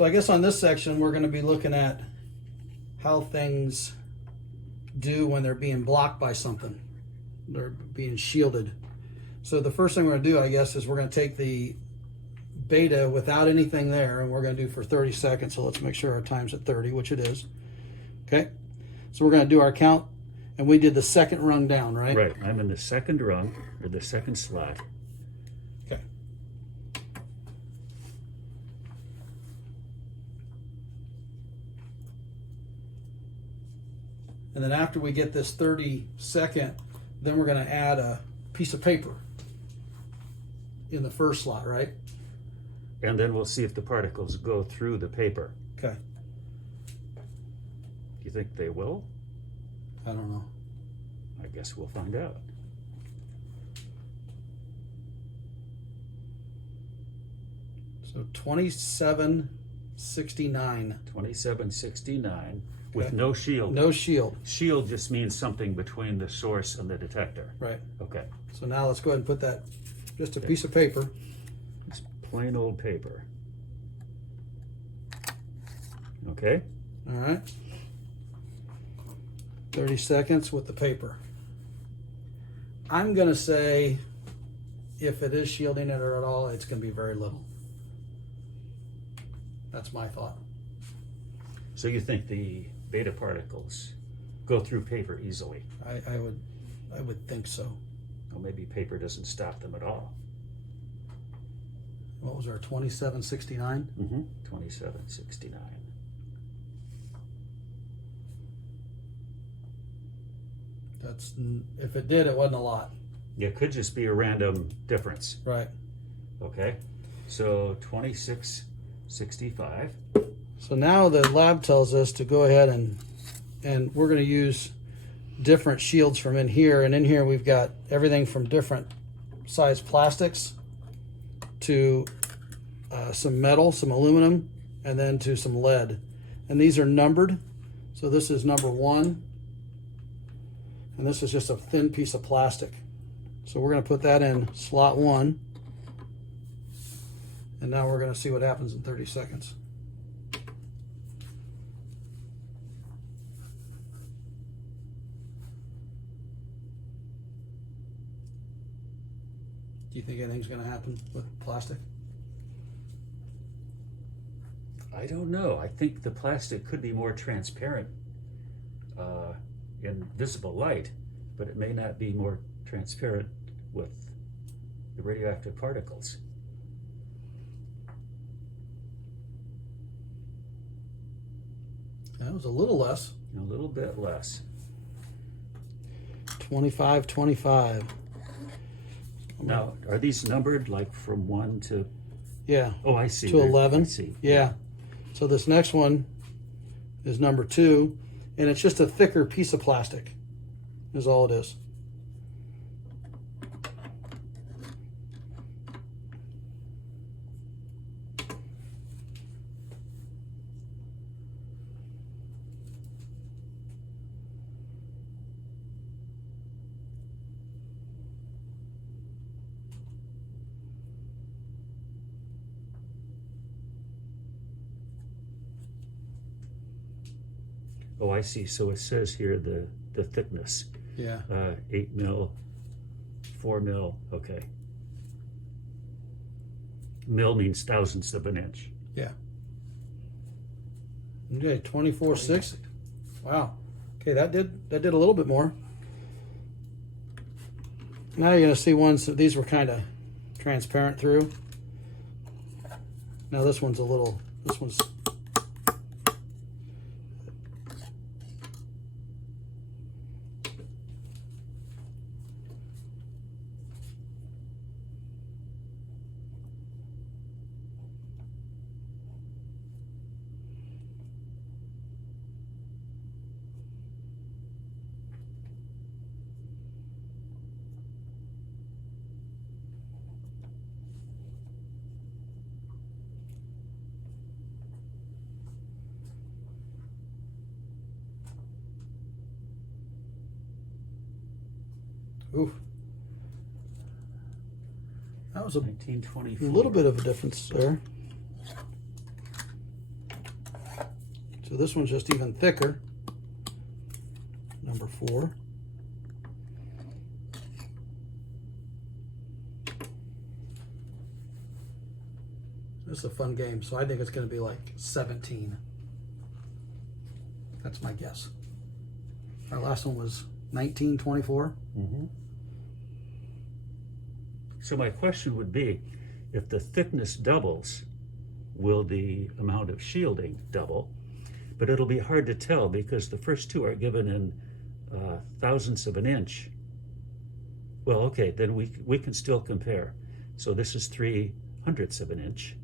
So I guess on this section, we're going to be looking at how things do when they're being blocked by something. They're being shielded. So the first thing we're going to do, I guess, is we're going to take the beta without anything there, and we're going to do for 30 seconds. So let's make sure our time's at 30, which it is. Okay. So we're going to do our count, and we did the second rung down, right? Right. I'm in the second rung, or the second slot. Okay. And then after we get this 30-second, then we're going to add a piece of paper in the first slot, right? And then we'll see if the particles go through the paper. Okay. Do you think they will? I don't know. I guess we'll find out. So 2769. 2769 with Okay. no shield. No shield. Shield just means something between the source and the detector. Right. Okay. So now let's go ahead and put that, just a piece of paper. It's plain old paper. Okay. All right. 30 seconds with the paper. I'm going to say if it is shielding it or at all, it's going to be very little. That's my thought. So you think the beta particles go through paper easily? I would think so. Or maybe paper doesn't stop them at all. What was our 2769? 2769. That's, if it did, it wasn't a lot. Yeah, it could just be a random difference. Right. Okay. So 2665. So now the lab tells us to go ahead and we're going to use different shields from in here. And in here we've got everything from different size plastics to some metal, some aluminum, and then to some lead. And these are numbered. So this is number 1. And this is just a thin piece of plastic. So we're going to put that in slot 1. And now we're going to see what happens in 30 seconds. Do you think anything's going to happen with plastic? I don't know. I think the plastic could be more transparent in visible light, but it may not be more transparent with the radioactive particles. That was a little less. A little bit less. 25. Now, are these numbered like from 1 to... Yeah. Oh, I see. To 11. I see. Yeah. So this next one is number 2, and it's just a thicker piece of plastic is all it is. Oh, I see. So it says here the thickness. Yeah. 8 mil, 4 mil. Okay. Mil means thousandths of an inch. Yeah. Okay, 24.6. Wow. Okay, that did a little bit more. Now you're gonna see ones that these were kind of transparent through. Now this one's oof. That was a 1924. little bit of a difference there. So this one's just even thicker. Number 4. This is a fun game, so I think it's going to be like 17. That's my guess. Our last one was 1924. Mm-hmm. So my question would be, if the thickness doubles, will the amount of shielding double? But it'll be hard to tell because the first two are given in thousandths of an inch. Well, okay, then we can still compare. So this is 3/100ths of an inch.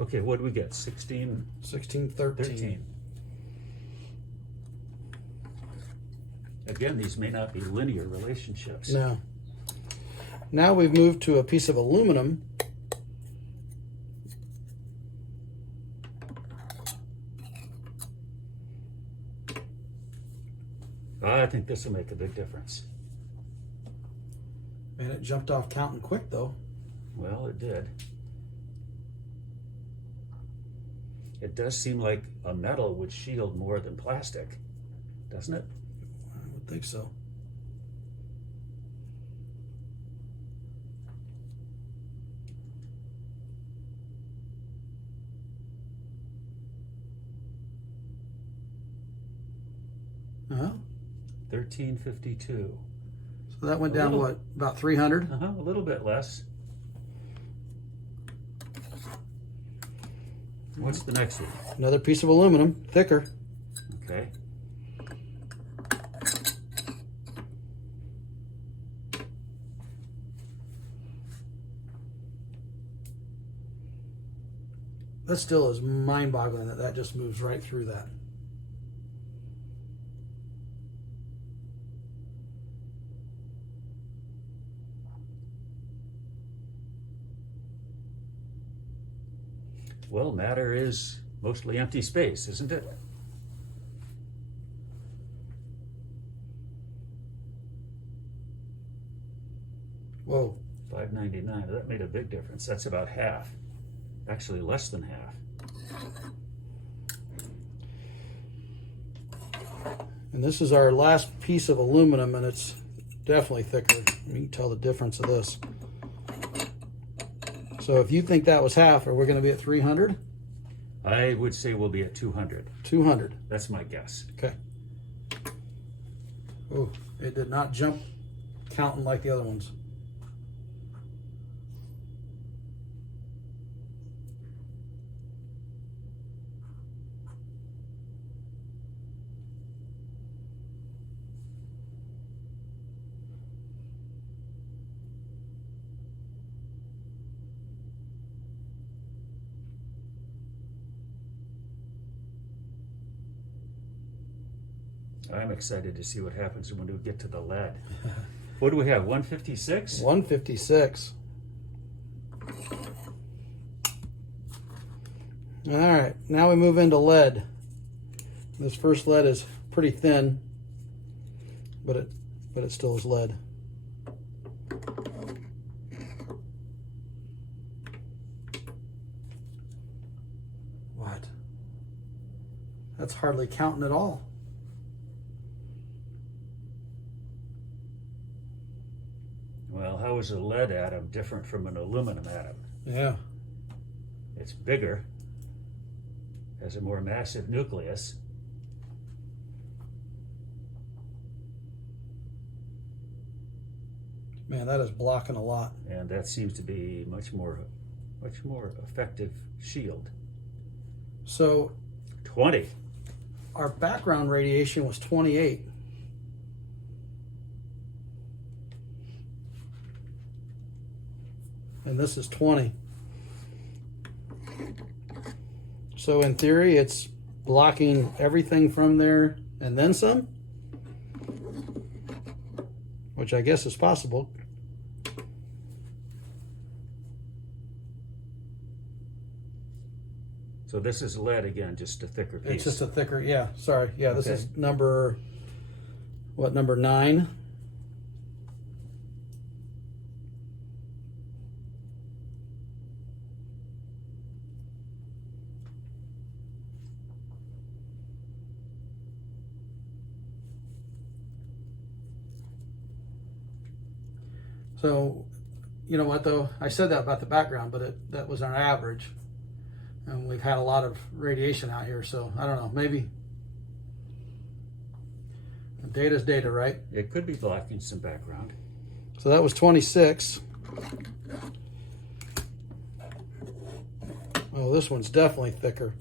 Okay, what do we get? 16? 1613. Again, these may not be linear relationships. No. Now we've moved to a piece of aluminum. I think this will make a big difference. Man, it jumped off counting quick though. Well, it did. It does seem like a metal would shield more than plastic, doesn't it? I would think so. Uh-huh. 1352. So that went down to what? About 300? A little bit less. What's the next one? Another piece of aluminum, thicker. Okay. That still is mind-boggling that that just moves right through that. Well, matter is mostly empty space, isn't it? Whoa. 599. That made a big difference. That's about half. Actually, less than half. And this is our last piece of aluminum, and it's definitely thicker. You can tell the difference of this. So if you think that was half, are we going to be at 300? I would say we'll be at 200. 200. That's my guess. Okay. Oh, it did not jump counting like the other ones. I'm excited to see what happens when we get to the lead. What do we have, 156? 156. All right, now we move into lead. This first lead is pretty thin, but it still is lead. What? That's hardly counting at all. Well, how is a lead atom different from an aluminum atom? Yeah. It's bigger, has a more massive nucleus. Man, that is blocking a lot. And that seems to be much more effective shield. So 20. our background radiation was 28. And this is 20. So in theory, it's blocking everything from there and then some, which I guess is possible. So this is lead again, just a thicker piece. It's just a thicker, yeah, sorry. Yeah, this Okay. is number 9? So, you know what though? I said that about the background, but that was our average. And we've had a lot of radiation out here, so I don't know, maybe data's data, right? It could be blocking some background. So that was 26. Oh, this one's definitely thicker.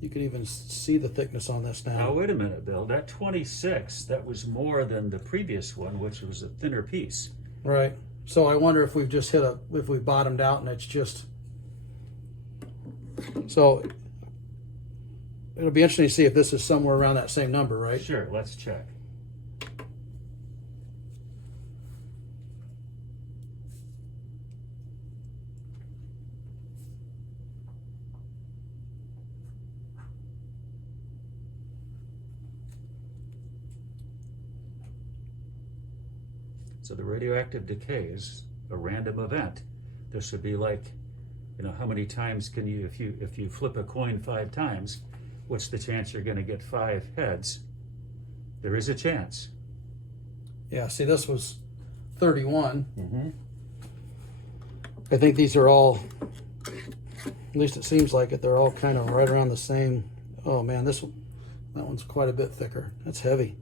You can even see the thickness on this Now, now. wait a minute, Bill. That 26, that was more than the previous one, which was a thinner piece. Right. So I wonder if we've just if we bottomed out and it's just. So it'll be interesting to see if this is somewhere around that same number, right? Sure, let's check. So the radioactive decay is a random event. This would be like, you know, how many times can you, if you flip a coin 5 times, what's the chance you're going to get 5 heads? There is a chance. Yeah, see, this was 31. Mm-hmm. I think these are all, at least it seems like it, they're all kind of right around the same. Oh man, that one's quite a bit thicker. That's heavy.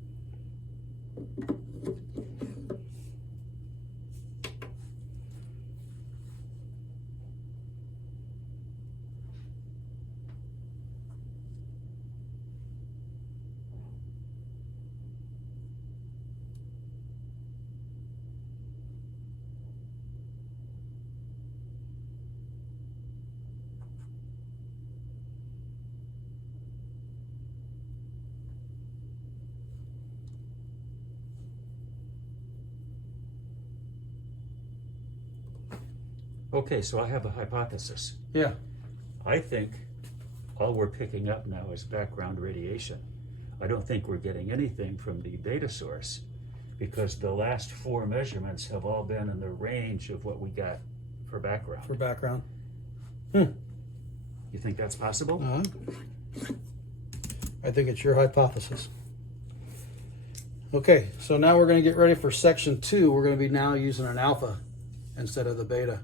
Okay, so I have a hypothesis. Yeah. I think all we're picking up now is background radiation. I don't think we're getting anything from the data source because the last 4 measurements have all been in the range of what we got for background. For background. You think that's possible? I think it's your hypothesis. Okay, so now we're going to get ready for section 2. We're going to be now using an alpha instead of the beta.